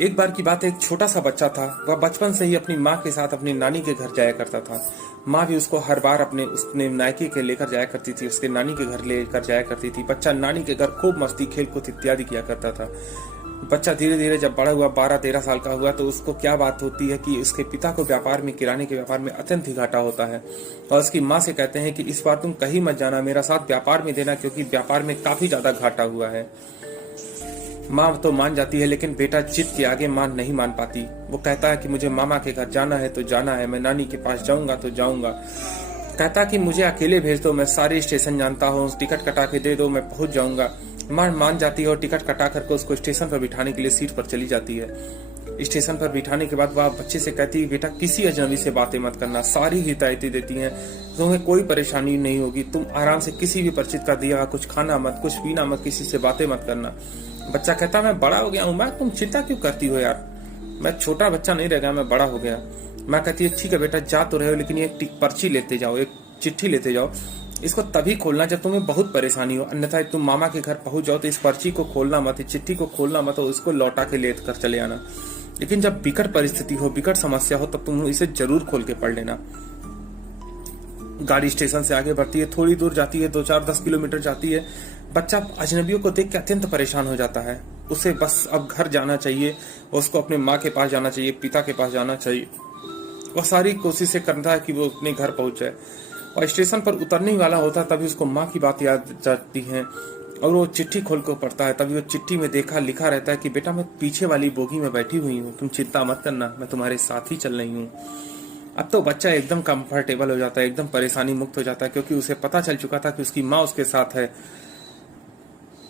एक बार की बात है, एक छोटा सा बच्चा था। वह बचपन से ही अपनी माँ के साथ अपनी नानी के घर जाया करता था। माँ भी उसको हर बार उसने नायके के लेकर जाया करती थी, उसके नानी के घर लेकर जाया करती थी। बच्चा नानी के घर खूब मस्ती खेल कूद इत्यादि किया करता था। बच्चा धीरे धीरे जब बड़ा हुआ, 12-13 साल का हुआ, तो उसको क्या बात होती है कि उसके पिता को व्यापार में, किराने के व्यापार में अत्यंत ही घाटा होता है। और उसकी माँ से कहते हैं कि इस बार तुम कहीं मत जाना, मेरा साथ व्यापार में देना, क्योंकि व्यापार में काफी ज्यादा घाटा हुआ है। माँ तो मान जाती है, लेकिन बेटा जिद के आगे माँ नहीं मान पाती। वो कहता है कि मुझे मामा के घर जाना है तो जाना है, मैं नानी के पास जाऊंगा तो जाऊंगा। कहता कि मुझे अकेले भेज दो, मैं सारे स्टेशन जानता हूँ, टिकट कटा के दे दो, मैं पहुंच जाऊंगा। माँ मान जाती है और टिकट कटा करके उसको स्टेशन पर बिठाने के लिए सीट पर चली जाती है। स्टेशन पर बिठाने के बाद वह बच्चे से कहती है, बेटा किसी अजनबी से बातें मत करना, सारी हिदायतें देती हैं, तुम्हें कोई परेशानी नहीं होगी, तुम आराम से किसी भी परिचित का दिया कुछ खाना मत, कुछ पीना मत, किसी से बातें मत करना। बच्चा कहता मैं बड़ा हो गया हूँ माँ, तुम चिंता क्यों करती हो यार, मैं छोटा बच्चा नहीं रह गया, मैं बड़ा हो गया। माँ कहती है ठीक है बेटा, जा तो रहे हो, लेकिन एक पर्ची लेते जाओ, एक चिट्ठी लेते जाओ, इसको तभी खोलना जब तुम्हें बहुत परेशानी हो, अन्यथा तुम मामा के घर पहुंच जाओ तो इस पर्ची को खोलना मत, इस चिट्ठी को खोलना मत और उसको लौटा के ले कर चले आना। लेकिन जब विकट परिस्थिति हो, विकट समस्या हो, तब तुम इसे जरूर खोल के पढ़ लेना। गाड़ी स्टेशन से आगे बढ़ती है, थोड़ी दूर जाती है, 2-4-10 किलोमीटर जाती है। बच्चा अजनबियों को देख के अत्यंत परेशान हो जाता है। उसे बस अब घर जाना चाहिए, उसको अपने माँ के पास जाना चाहिए, पिता के पास जाना चाहिए। वह सारी कोशिशें करता है कि वो अपने घर पहुंच जाए, और स्टेशन पर उतरने ही वाला होता है तभी उसको माँ की बात याद जाती है और वो चिट्ठी खोल कर पढ़ता है। तभी वो चिट्ठी में लिखा रहता है कि बेटा मैं पीछे वाली बोगी में बैठी हुई हूँ, तुम चिंता मत करना, मैं तुम्हारे साथ ही चल रही हूँ। अब तो बच्चा एकदम कंफर्टेबल हो जाता है, एकदम परेशानी मुक्त हो जाता है, क्योंकि उसे पता चल चुका था कि उसकी माँ उसके साथ है।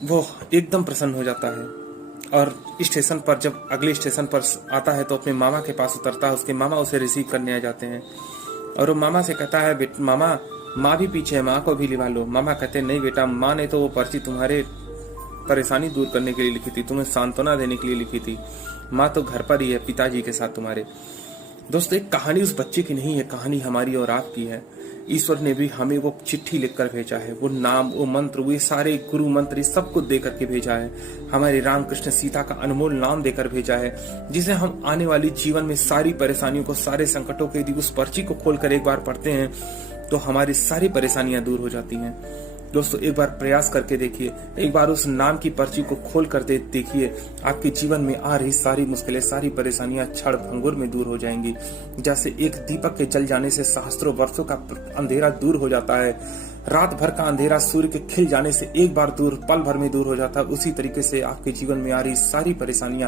वो एकदम प्रसन्न हो जाता है और स्टेशन पर जब अगले स्टेशन पर आता है तो अपने मामा के पास उतरता है। उसके मामा उसे रिसीव करने आ जाते हैं और वो मामा से कहता है, मामा माँ भी पीछे है, माँ को भी लिवा लो। मामा कहते हैं नहीं बेटा, माँ ने तो वो पर्ची तुम्हारे परेशानी दूर करने के लिए लिखी थी, तुम्हें सांत्वना देने के लिए लिखी थी, माँ तो घर पर ही है पिताजी के साथ तुम्हारे। दोस्तों एक कहानी उस बच्चे की नहीं है, कहानी हमारी और आपकी है। ईश्वर ने भी हमें वो चिट्ठी लिखकर भेजा है, वो नाम, वो मंत्र, वो सारे गुरु मंत्र सबको दे करके भेजा है। हमारे राम कृष्ण सीता का अनमोल नाम देकर भेजा है, जिसे हम आने वाली जीवन में सारी परेशानियों को, सारे संकटों के यदि उस पर्ची को खोलकर एक बार पढ़ते हैं तो हमारी सारी परेशानियां दूर हो जाती हैं। दोस्तों एक बार प्रयास करके देखिए, एक बार उस नाम की पर्ची को खोल कर देखिए, आपके जीवन में आ रही सारी मुश्किलें, सारी परेशानियां क्षण भंगुर में दूर हो जाएंगी। जैसे एक दीपक के जल जाने से सहस्त्रों वर्षों का अंधेरा दूर हो जाता है, रात भर का अंधेरा सूर्य के खिल जाने से एक बार दूर, पल भर में दूर हो जाता है, उसी तरीके से आपके जीवन में आ रही सारी परेशानियां